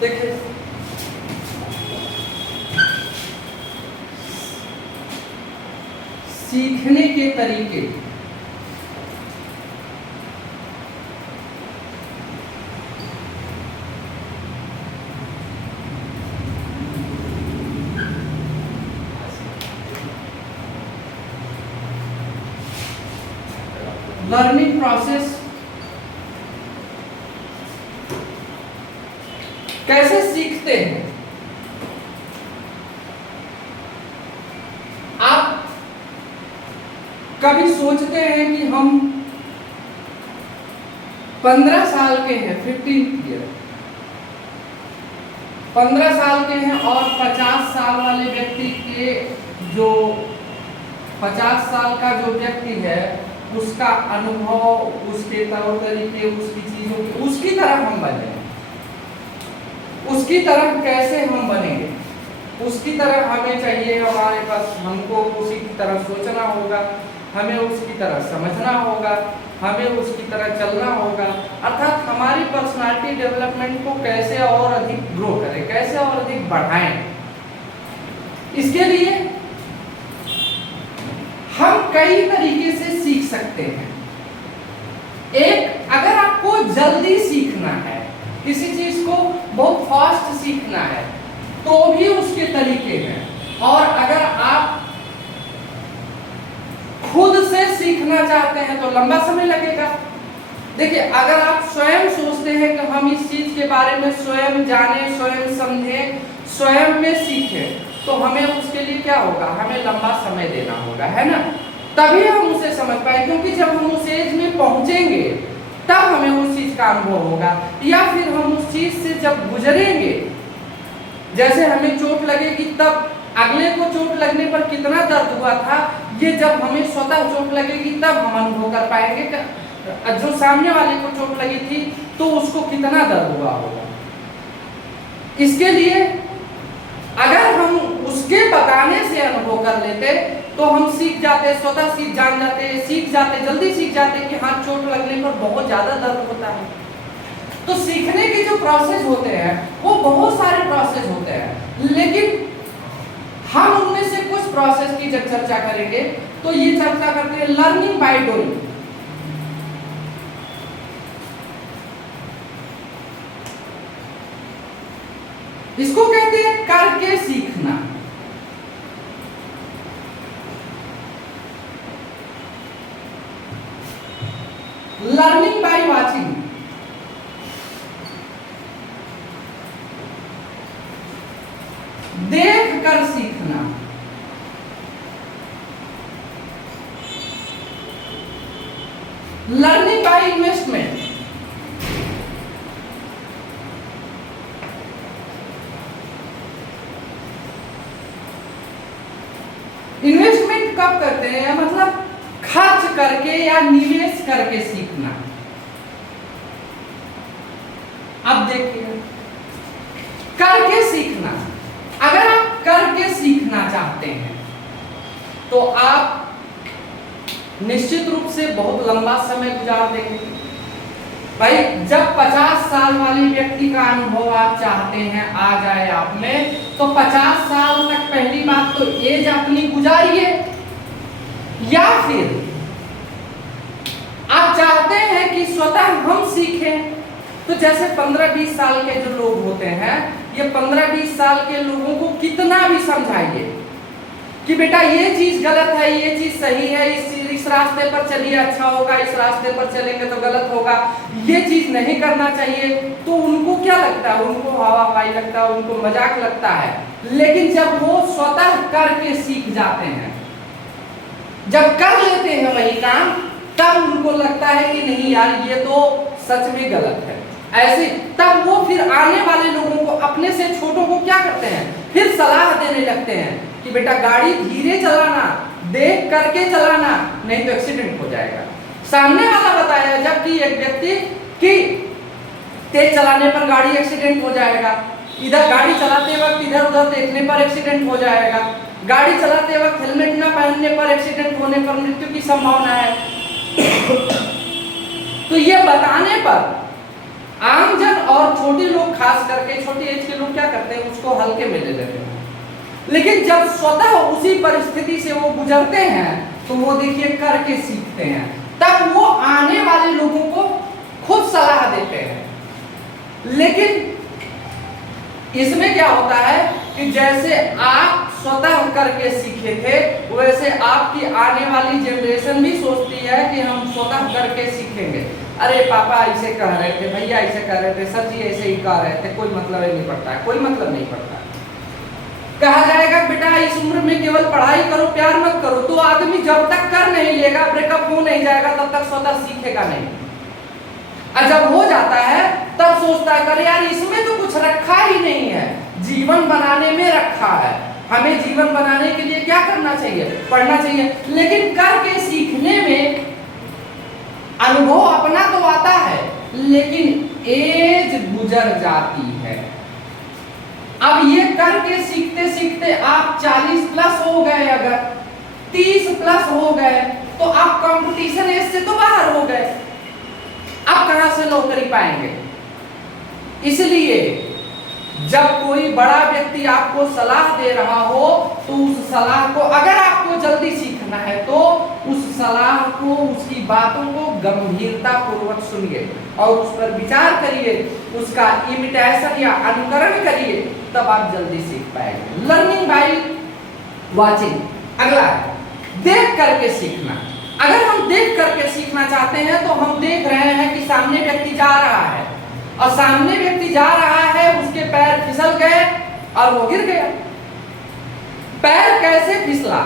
देखिए सीखने के तरीके, लर्निंग प्रोसेस कैसे सीखते हैं। आप कभी सोचते हैं कि हम 15 साल के हैं, 15 ईयर 15 साल के हैं और 50 साल वाले व्यक्ति के जो 50 साल का जो व्यक्ति है उसका अनुभव, उसके तौर तरीके, उसकी चीजों के, उसकी तरह हम बने, उसकी तरह कैसे हम बनेंगे, उसकी तरह हमें चाहिए, हमारे पास हमको उसी की तरह सोचना होगा, हमें उसकी तरह समझना होगा, हमें उसकी तरह चलना होगा। अर्थात हमारी पर्सनालिटी डेवलपमेंट को कैसे और अधिक ग्रो करें, कैसे और अधिक बढ़ाएं। इसके लिए हम कई तरीके से सीख सकते हैं। एक, अगर आपको जल्दी सीखना है, किसी चीज को बहुत फास्ट सीखना है तो भी उसके तरीके हैं। और अगर आप खुद से सीखना चाहते हैं तो लंबा समय लगेगा। देखिए, अगर आप स्वयं सोचते हैं कि हम इस चीज के बारे में स्वयं जानें, स्वयं समझें, स्वयं में सीखें, तो हमें उसके लिए क्या होगा, हमें लंबा समय देना होगा, है ना। तभी हम उसे समझ पाए, क्योंकि जब हम उस एज में पहुंचेंगे तब हमें उस चीज का अनुभव होगा, या फिर हम उस चीज से जब गुजरेंगे, जैसे हमें चोट लगेगी तब अगले को चोट लगने पर कितना दर्द हुआ था, ये जब हमें स्वतः चोट लगेगी तब हम अनुभव कर पाएंगे कि जो सामने वाले को चोट लगी थी तो उसको कितना दर्द हुआ होगा। इसके लिए अगर हम उसके बताने से अनुभव कर लेते तो हम सीख जाते, स्वतः जान जाते, सीख जाते, जल्दी सीख जाते कि हाँ, चोट लगने पर बहुत ज्यादा दर्द होता है। तो सीखने के जो प्रोसेस होते हैं वो बहुत सारे प्रोसेस होते हैं, लेकिन हम उनमें से कुछ प्रोसेस की जब चर्चा करेंगे तो ये चर्चा करते हैं लर्निंग बाय डूइंग। इसको कहते हैं करके सीखना। लर्निंग बाय वाचिंग, देख कर सीखना। लर्निंग बाय इन्वेस्टमेंट, इन्वेस्टमेंट कब करते हैं, मतलब खर्च करके या निवेश करके सीखना। अब देखिए, करके सीखना, अगर आप करके सीखना चाहते हैं तो आप निश्चित रूप से बहुत लंबा समय गुजार देंगे। भाई, जब 50 साल वाले व्यक्ति का अनुभव आप चाहते हैं आ जाए आप में, तो 50 साल तक पहली बात तो एज अपनी गुजारिए, या फिर आप चाहते हैं कि स्वतः हम सीखें, तो जैसे 15-20 साल के जो लोग होते हैं, ये 15-20 साल के लोगों को कितना भी समझाइए कि बेटा ये चीज गलत है, ये चीज सही है, इस रास्ते पर चलिए अच्छा होगा, इस रास्ते पर चलेंगे तो गलत होगा, ये चीज नहीं करना चाहिए, तो उनको क्या लगता है, उनको हवा हवाई लगता है, उनको मजाक लगता है। लेकिन जब वो स्वतः करके सीख जाते हैं, जब कर लेते हैं वही काम, तब उनको लगता है कि नहीं यार, ये तो सच में गलत है। ऐसे तब वो फिर आने वाले लोगों को, अपने से छोटों को क्या करते हैं, फिर सलाह देने लगते हैं कि बेटा गाड़ी धीरे चलाना, देख करके चलाना, नहीं तो एक्सीडेंट हो जाएगा। सामने वाला बताया जबकि एक व्यक्ति कि तेज चलाने पर गाड़ी एक्सीडेंट हो जाएगा, इधर गाड़ी चलाते वक्त इधर उधर देखने पर एक्सीडेंट हो जाएगा, गाड़ी चलाते वक्त हेलमेट न पहनने पर एक्सीडेंट होने पर मृत्यु की संभावना है। तो ये बताने पर आमजन और छोटे लोग, खास करके छोटी एज के लोग क्या करते हैं, उसको हल्के में ले लेते हैं। लेकिन जब स्वतः उसी परिस्थिति से वो गुजरते हैं तो वो देखिए करके सीखते हैं, तब वो आने वाले लोगों को खुद सलाह देते हैं। लेकिन इसमें क्या होता है कि जैसे आप स्वतः करके सीखे थे, वैसे आपकी आने वाली जनरेशन भी सोचती है कि हम स्वतः करके सीखेंगे। अरे पापा ऐसे कह रहे थे, भैया ऐसे कह रहे थे, सर जी ऐसे ही कह रहे थे, कोई मतलब नहीं पड़ता है, कोई मतलब नहीं पड़ता। कहा जाएगा बेटा इस उम्र में केवल पढ़ाई करो, प्यार मत करो, तो आदमी जब तक कर नहीं लेगा, ब्रेकअप हो नहीं जाएगा, तब तक स्वतः सीखेगा नहीं। और जब हो जाता है तब सोचता है अरे यार इसमें तो कुछ रखा ही नहीं है, जीवन बनाने में रखा है, हमें जीवन बनाने के लिए क्या करना चाहिए, पढ़ना चाहिए। लेकिन करके सीखने में अनुभव अपना तो आता है, लेकिन एज गुजर जाती है। अब ये करके सीखते सीखते आप 40 प्लस हो गए, अगर 30 प्लस हो गए, तो आप कंपटीशन एज से तो बाहर हो गए, अब कहां से नौकरी पाएंगे। इसलिए जब कोई बड़ा व्यक्ति आपको सलाह दे रहा हो तो उस सलाह को, अगर आपको जल्दी सीखना है तो उस सलाह को, उसकी बातों को गंभीरता पूर्वक सुनिए और उस पर विचार करिए, उसका इमिटेशन या अनुकरण करिए, तब आप जल्दी सीख पाएंगे। Learning by watching. अगला देख करके सीखना। अगर हम देख करके सीखना चाहते हैं तो हम देख रहे हैं कि सामने व्यक्ति जा रहा है और सामने व्यक्ति जा रहा है, उसके पैर फिसल गए और वो गिर गया। पैर कैसे फिसला,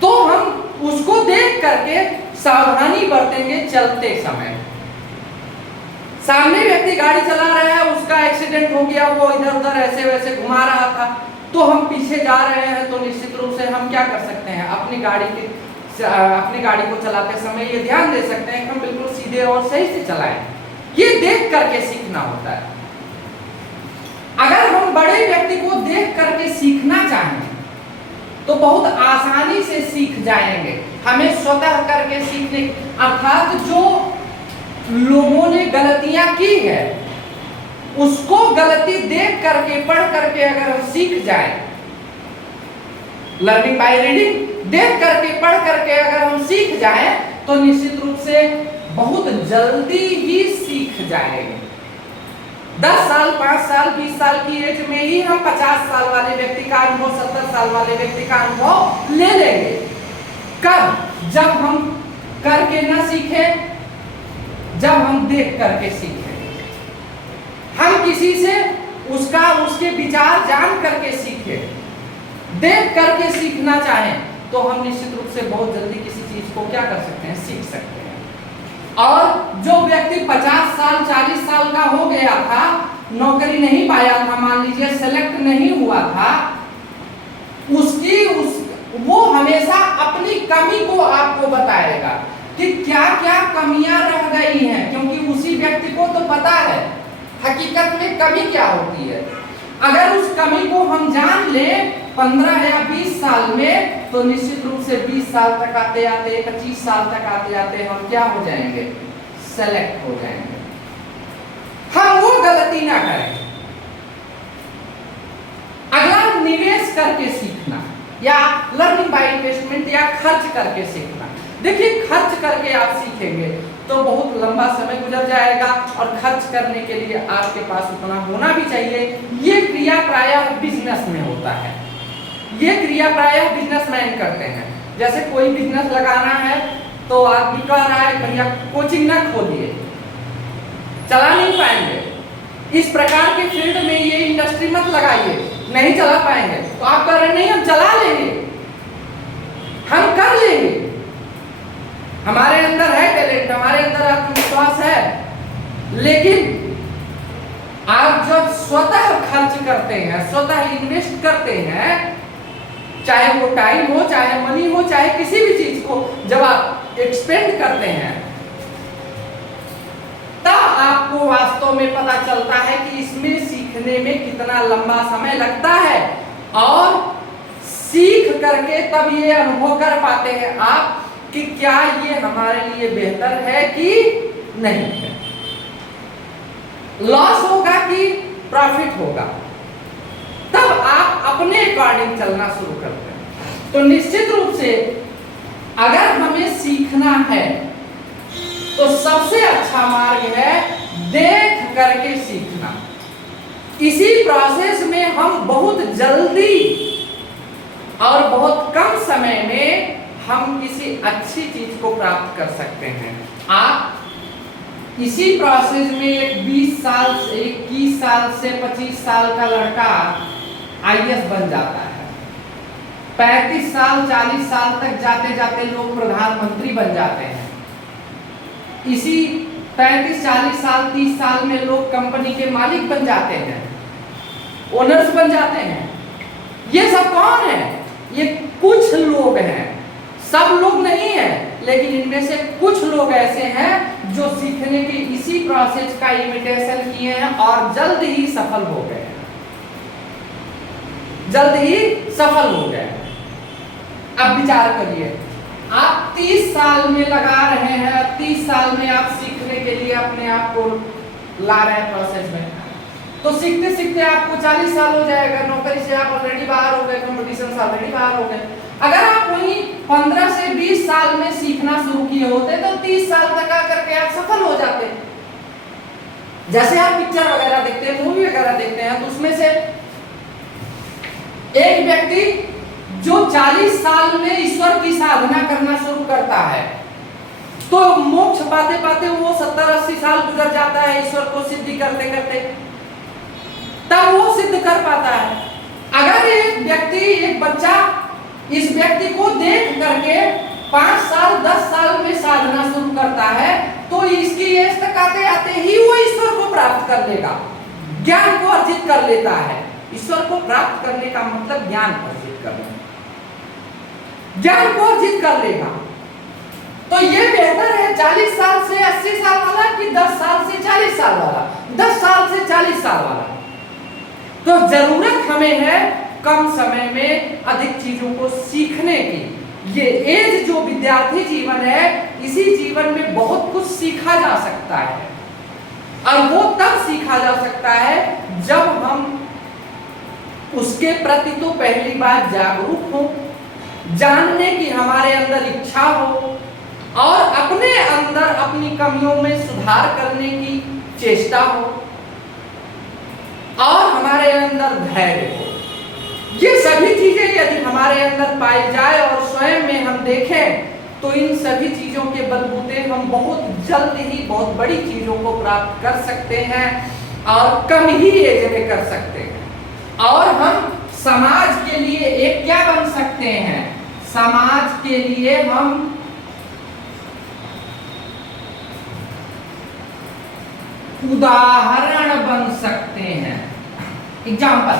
तो हम उसको देख करके सावधानी बरतेंगे चलते समय। सामने व्यक्ति गाड़ी चला रहा है, उसका एक्सीडेंट हो गया, वो इधर उधर ऐसे वैसे घुमा रहा था, तो हम पीछे जा रहे हैं, तो निश्चित रूप से हम क्या कर सकते हैं, अपनी गाड़ी को चलाते समय ये ध्यान दे सकते हैं कि हम बिल्कुल सीधे और सही से चलाएं। ये देख करके सीखना होता है। अगर हम बड़े व्यक्ति को देख करके सीखना चाहें तो बहुत आसानी से सीख जाएंगे। हमें स्वतः करके सीखने, अर्थात जो लोगों ने गलतियां की है उसको गलती देख करके, पढ़ करके अगर हम सीख जाए, लर्निंग बाय रीडिंग, देख करके पढ़ करके अगर हम सीख जाएं तो निश्चित रूप से बहुत जल्दी ही सीख जाएंगे। 10 साल, 5 साल, 20 साल की एज में ही हम 50 साल वाले व्यक्ति का अनुभव, 70 साल वाले व्यक्ति का अनुभव ले लेंगे। कब? जब हम करके ना सीखे, जब हम देख करके सीखे। हम किसी से उसके विचार जान करके सीखे। देख करके सीखना चाहें तो हम निश्चित रूप से बहुत जल्दी किसी चीज को क्या कर सकते हैं, सीख सकते हैं। और जो व्यक्ति 50 साल 40 साल का हो गया था, नौकरी नहीं पाया था, मान लीजिए सेलेक्ट नहीं हुआ था, वो हमेशा अपनी कमी को आपको बताएगा कि क्या क्या कमियां रह गई हैं, क्योंकि उसी व्यक्ति को तो पता है हकीकत में कमी क्या होती है। अगर उस कमी को हम जान लें 15 या 20 साल में, तो निश्चित रूप से 20 साल तक आते आते, 25 साल तक आते आते हम क्या हो जाएंगे, सेलेक्ट हो जाएंगे। हम वो गलती ना करें। अगला निवेश करके सीखना या लर्निंग बाय इन्वेस्टमेंट या खर्च करके सीखना। देखिए खर्च करके आप सीखेंगे तो बहुत लंबा समय गुजर जाएगा और खर्च करने के लिए आपके पास उतना होना भी चाहिए। ये क्रिया प्रायः बिजनेस में होता है, ये क्रिया प्रायः बिजनेसमैन करते हैं। जैसे कोई बिजनेस लगाना है तो आदमी कह रहा है भैया कोचिंग ना खोलिए, चला नहीं पाएंगे, इस प्रकार के फील्ड में ये इंडस्ट्री मत लगाइए, नहीं चला पाएंगे। तो आप कह रहे नहीं हम चला लेंगे, हम कर लेंगे, हमारे अंदर है टैलेंट, हमारे अंदर आत्मविश्वास है। लेकिन आप जब स्वतः खर्च करते हैं, स्वतः इन्वेस्ट करते हैं, चाहे वो टाइम हो, चाहे मनी हो, चाहे किसी भी चीज को जब आप एक्सपेंड करते हैं, तब आपको वास्तव में पता चलता है कि इसमें सीखने में कितना लंबा समय लगता है और सीख करके तब ये अनुभव कर पाते हैं आप कि क्या ये हमारे लिए बेहतर है कि नहीं है। लॉस होगा कि प्रॉफिट होगा, तब आप अपने अकॉर्डिंग चलना शुरू करते हैं। तो निश्चित रूप से अगर हमें सीखना है तो सबसे अच्छा मार्ग है देख करके सीखना। इसी प्रोसेस में हम बहुत जल्दी और बहुत कम समय में हम किसी अच्छी चीज को प्राप्त कर सकते हैं। आप इसी प्रोसेस में एक 20 साल से 21 साल से 25 साल का लड़का आईएएस बन जाता है, 35 साल 40 साल तक जाते जाते लोग प्रधानमंत्री बन जाते हैं, इसी 35 40 साल 30 साल में लोग कंपनी के मालिक बन जाते हैं, ओनर्स बन जाते हैं। ये सब कौन है? ये कुछ लोग हैं, सब लोग नहीं है, लेकिन इनमें से कुछ लोग ऐसे हैं जो सीखने के इसी प्रोसेस का इमिटेशन किए हैं और जल्द ही सफल हो गए हैं, जल्द ही सफल हो गए। अब विचार करिए, आप 30 साल में लगा रहे हैं, 30 साल में आप सीखने के लिए अपने आप को ला रहे हैं प्रोसेस में, तो सीखते सीखते आपको 40 साल हो जाएगा, नौकरी से आप ऑलरेडी बाहर हो गए, कंपटीशन से ऑलरेडी बाहर हो गए। अगर आप वही 15 से 20 साल में सीखना शुरू किए होते तो 30 साल तक आकर के आप सफल हो जाते। जैसे आप पिक्चर वगैरह देखते हैं, मूवी वगैरह देखते हैं, तो उसमें से एक व्यक्ति जो 40 साल में ईश्वर की साधना करना शुरू करता है, तो मोक्ष पाते पाते वो 70-80 साल गुजर जाता है ईश्वर को सिद्धि करते करते, तब वो सिद्ध कर पाता है। अगर एक व्यक्ति, एक बच्चा इस व्यक्ति को देख करके 5 साल 10 साल में साधना शुरू करता है, तो इसकी एज तक आते आते ही वो ईश्वर को प्राप्त कर लेगा, ज्ञान को अर्जित कर लेता है। ईश्वर को प्राप्त करने का मतलब ज्ञान अर्जित करना, ज्ञान को अर्जित कर लेगा। तो ये बेहतर है 40 साल से 80 साल वाला कि 10 साल से 40 साल वाला, 10 साल से 40 साल वाला। तो जरूरत हमें है कम समय में अधिक चीजों को सीखने की। ये एज जो विद्यार्थी जीवन है, इसी जीवन में बहुत कुछ सीखा जा सकता है, और वो तब सीखा जा सकता है जब हम उसके प्रति तो पहली बार जागरूक हो, जानने की हमारे अंदर इच्छा हो, और अपने अंदर अपनी कमियों में सुधार करने की चेष्टा हो, और हमारे अंदर धैर्य हो। ये सभी चीजें यदि हमारे अंदर पाई जाए और स्वयं में हम देखें, तो इन सभी चीजों के बलबूते हम बहुत जल्द ही बहुत बड़ी चीजों को प्राप्त कर सकते हैं, और कम ही एज में कर सकते हैं। और हम समाज के लिए एक क्या बन सकते हैं? समाज के लिए हम उदाहरण बन सकते हैं। एग्जाम्पल,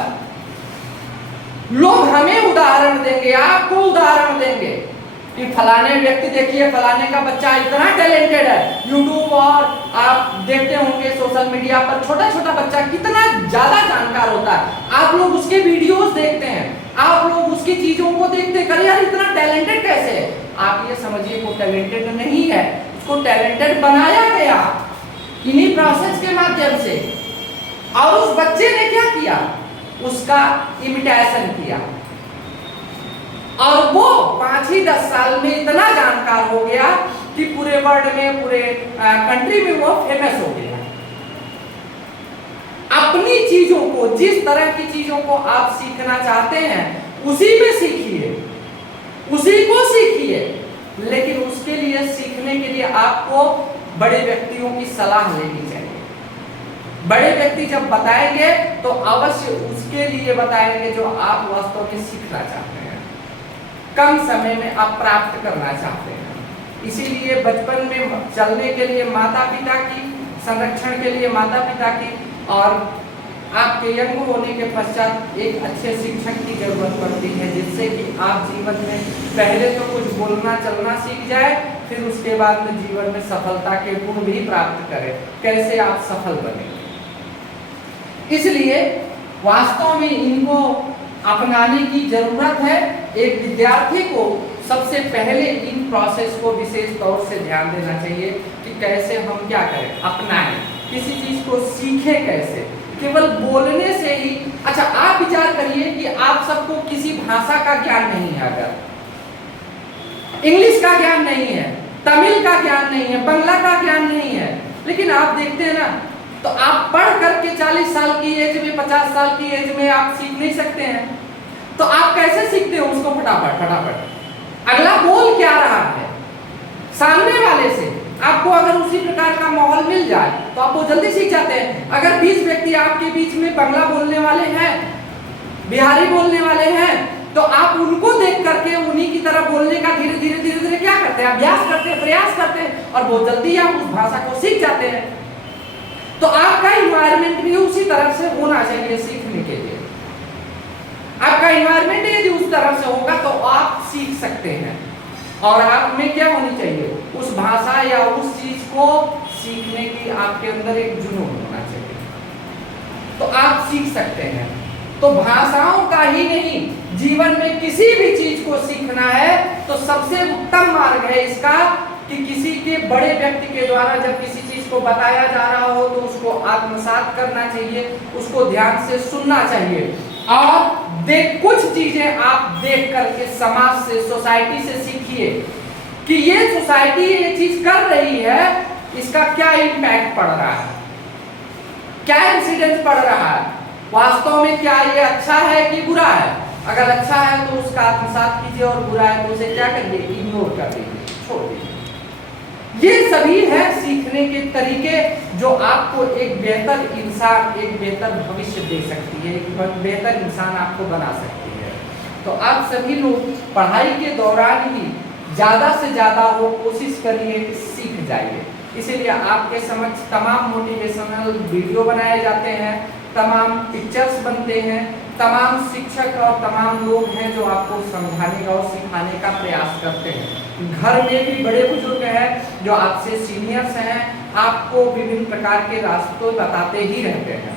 लोग हमें उदाहरण देंगे, आपको उदाहरण देंगे कि फलाने व्यक्ति देखिए, फलाने का बच्चा इतना टैलेंटेड है। यूट्यूब और आप देखते होंगे सोशल मीडिया पर, छोटा छोटा बच्चा कितना ज्यादा जानकार होता है। आप लोग उसके वीडियोस देखते हैं, आप लोग उसकी चीजों को देखते हैं, यार इतना टैलेंटेड कैसे है? आप ये समझिए वो टैलेंटेड नहीं है, उसको टैलेंटेड बनाया गया इन्हीं प्रोसेस के माध्यम से। और उस बच्चे ने क्या किया? उसका इमिटेशन किया, और वो 5 ही 10 साल में इतना जानकार हो गया कि पूरे वर्ल्ड में, पूरे कंट्री में वो फेमस हो गया। अपनी चीजों को, जिस तरह की चीजों को आप सीखना चाहते हैं, उसी में सीखिए, उसी को सीखिए, लेकिन उसके लिए, सीखने के लिए आपको बड़े व्यक्तियों की सलाह लेनी चाहिए। बड़े व्यक्ति जब बताएंगे तो अवश्य उसके लिए बताएंगे जो आप वास्तव में सीखना चाहते हैं, कम समय में आप प्राप्त करना चाहते हैं। इसीलिए बचपन में चलने के लिए माता पिता की, संरक्षण के लिए माता पिता की, और आपके यंग होने के पश्चात एक अच्छे शिक्षक की जरूरत पड़ती है, जिससे कि आप जीवन में पहले तो कुछ बोलना चलना सीख जाए, फिर उसके बाद में जीवन में सफलता के गुण भी प्राप्त करें। कैसे आप सफल बनेंगे? इसलिए वास्तव में इनको अपनाने की जरूरत है। एक विद्यार्थी को सबसे पहले इन प्रोसेस को विशेष तौर से ध्यान देना चाहिए कि कैसे हम क्या करें, अपनाएं। किसी चीज को सीखे कैसे, केवल बोलने से ही। अच्छा, आप विचार करिए कि आप सबको किसी भाषा का ज्ञान नहीं है, अगर इंग्लिश का ज्ञान नहीं है, तमिल का ज्ञान नहीं है, बांग्ला का ज्ञान नहीं है, लेकिन आप देखते हैं ना, तो आप पढ़ करके 40 साल की एज में, 50 साल की एज में आप सीख नहीं सकते हैं। तो आप कैसे सीखते हो उसको फटाफट फटाफट? अगला बोल क्या रहा है सामने वाले से, आपको अगर उसी प्रकार का माहौल मिल जाए तो आप वो जल्दी सीख जाते हैं। अगर 20 व्यक्ति आपके बीच में बांग्ला बोलने वाले हैं, बिहारी बोलने वाले हैं, तो आप उनको देख करके उन्हीं की तरह बोलने का धीरे धीरे धीरे धीरे क्या करते हैं, अभ्यास करते हैं, प्रयास करते हैं, और बहुत जल्दी आप उस भाषा को सीख जाते हैं। तो आपका इन्वायरमेंट भी उसी तरह से होना चाहिए सीखने के लिए। आपका इन्वायरमेंट यदि उस तरह से होगा तो आप सीख सकते हैं। और आप में क्या होनी चाहिए, उस भाषा या उस चीज को सीखने की आपके अंदर एक जुनून होना चाहिए, तो आप सीख सकते हैं। तो भाषाओं का ही नहीं, जीवन में किसी भी चीज को सीखना है तो सबसे उत्तम मार्ग है इसका कि किसी के बड़े व्यक्ति के द्वारा जब किसी चीज को बताया जा रहा हो तो उसको आत्मसात करना चाहिए, उसको ध्यान से सुनना चाहिए। और कुछ चीजें आप देख करके समाज से, सोसाइटी से सीखिए कि ये सोसाइटी ये चीज कर रही है, इसका क्या इम्पैक्ट पड़ रहा है, क्या इंसिडेंस पड़ रहा है, वास्तव में क्या ये अच्छा है कि बुरा है। अगर अच्छा है तो उसका आत्मसात कीजिए, और बुरा है तो उसे क्या करिए, इग्नोर कर दीजिए, छोड़ दीजिए। ये सभी है सीखने के तरीके जो आपको एक बेहतर इंसान, एक बेहतर भविष्य दे सकती है, एक बेहतर इंसान आपको बना सकती है। तो आप सभी लोग पढ़ाई के दौरान ही ज़्यादा से ज़्यादा वो कोशिश करिए कि सीख जाइए। इसीलिए आपके समक्ष तमाम मोटिवेशनल वीडियो बनाए जाते हैं, तमाम पिक्चर्स बनते हैं, तमाम शिक्षक और तमाम लोग हैं जो आपको समझाने का और सिखाने का प्रयास करते हैं। घर में भी बड़े बुजुर्ग हैं जो आपसे सीनियर्स हैं, आपको विभिन्न प्रकार के रास्ते बताते ही रहते हैं।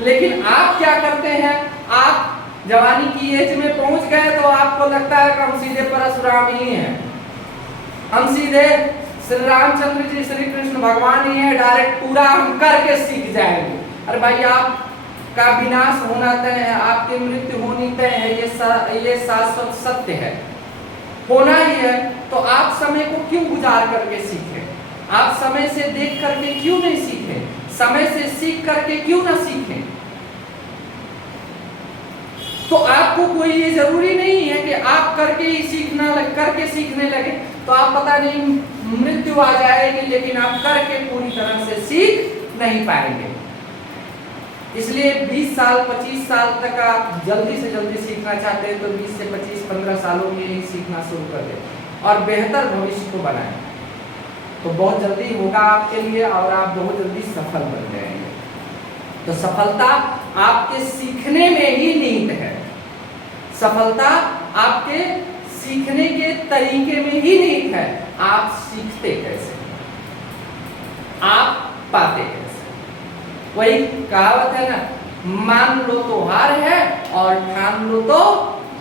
लेकिन आप क्या करते हैं, आप जवानी की एज में पहुंच गए तो आपको लगता है कि हम सीधे परशुराम ही हैं, हम सीधे श्री रामचंद्र जी, श्री कृष्ण भगवान ही है, डायरेक्ट पूरा हम करके सीख जाएंगे। अरे भाई, आपका विनाश होना तय है, आपकी मृत्यु होनी तय है, ये शाश्वत सत्य है, होना ही है। तो आप समय को क्यों गुजार करके सीखें, आप समय से देख करके क्यों नहीं सीखें, समय से सीख करके क्यों ना सीखें। तो आपको कोई ये जरूरी नहीं है कि आप करके ही करके सीखने लगे तो आप पता नहीं मृत्यु आ जाएगी, लेकिन आप करके पूरी तरह से सीख नहीं पाएंगे। इसलिए 20 साल 25 साल तक आप जल्दी से जल्दी सीखना चाहते हैं तो 20 से 25-15 सालों में ही सीखना शुरू कर दें और बेहतर भविष्य को बनाएं, तो बहुत जल्दी होगा आपके लिए और आप बहुत जल्दी सफल बन जाएंगे। तो सफलता आपके सीखने में ही निहित है, सफलता आपके सीखने के तरीके में ही निहित है। आप सीखते कैसे, आप पाते कैसे। वही कहावत है ना, मान लो तो हार है और ठान लो तो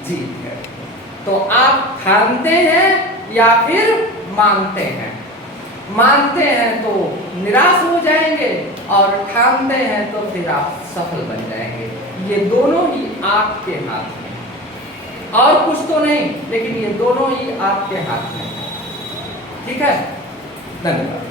जीत है। तो आप ठानते हैं या फिर मानते हैं। मानते हैं तो निराश हो जाएंगे और ठानते हैं तो फिर आप सफल बन जाएंगे। ये दोनों ही आपके हाथ में, और कुछ तो नहीं, लेकिन ये दोनों ही आपके हाथ में। ठीक है, धन्यवाद।